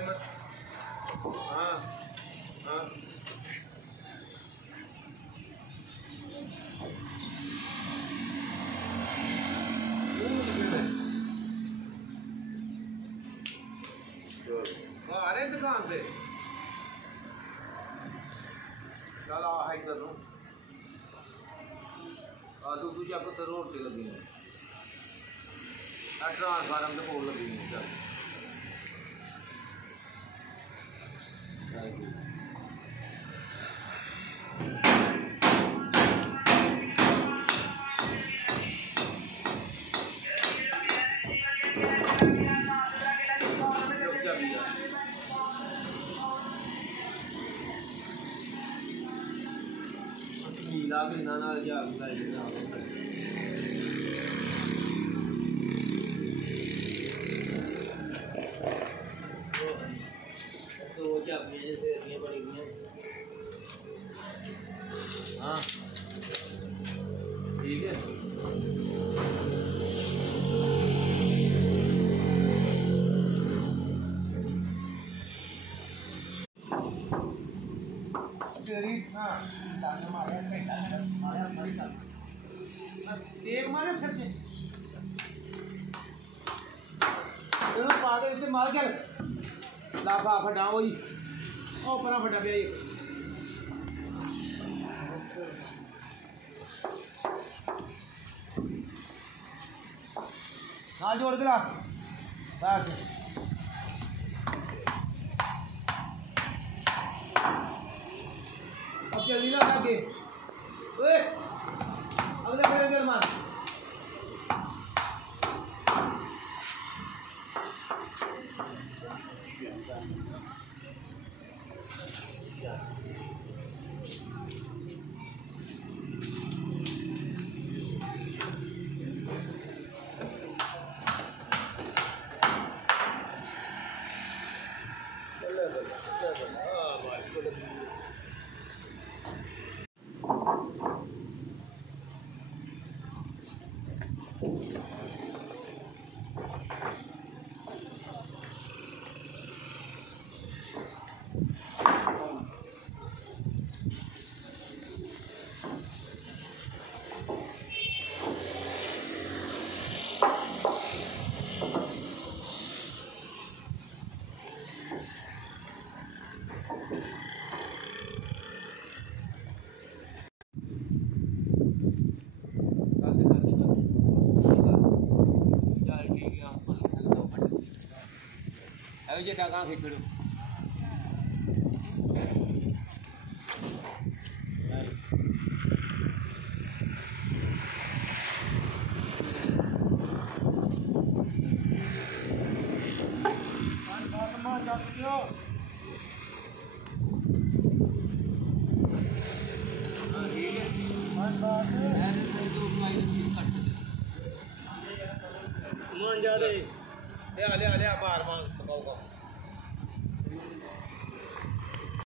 हाँ हाँ आ रहे दुकान से चल आ इधर नो तू चक तो रोड से लगी ट्रांसफार्म के कोल लगी चल नीला भी ना जा तो चाबियां जैसे पड़ी हुई हैं। हाँ ठीक है तेरी हाँ एक मारे सर के पा दे इसे मार क्या लाफा फटा वही ओ परा फटा पे हाँ जोड़ के ला बस अब जल्दी ना आगे ओए अगले फिर इधर मार ये कहाँ खींचो मान जा रहे ले आ बाहर मांग